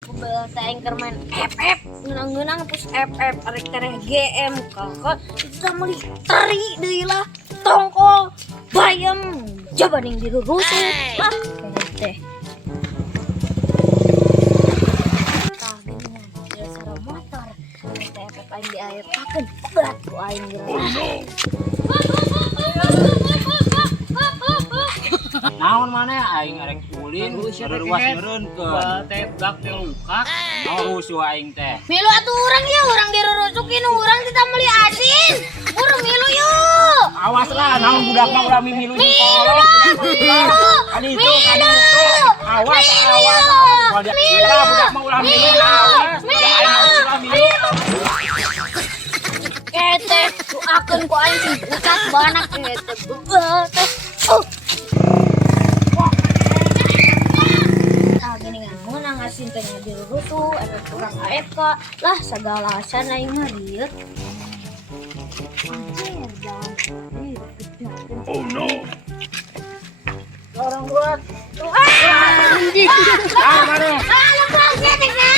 Tengker main FF ngenang-ngenang terus FF arek tereh GM kakak bisa meli tari deui lah tongkol bayam coba ning dirurusu lah teh tah geuningan dasar motor teh FF aing diayapakeun batu aing geus naon mana aing arek ulin ruas meureun ke teh dak teh luka naon rusuh aing teh milu atuh urang ya urang dirurusukin urang kita meuli asin urang milu yuk awas lah naon budak mah ulah mimilu kolot kan itu awas budak mah ulah milu awas ulah milu kete akeun ku aing sih budak banak kete teh asin teh dirurusu efek kurang AFK lah segala asan aing mah rieur oh no orang buat mana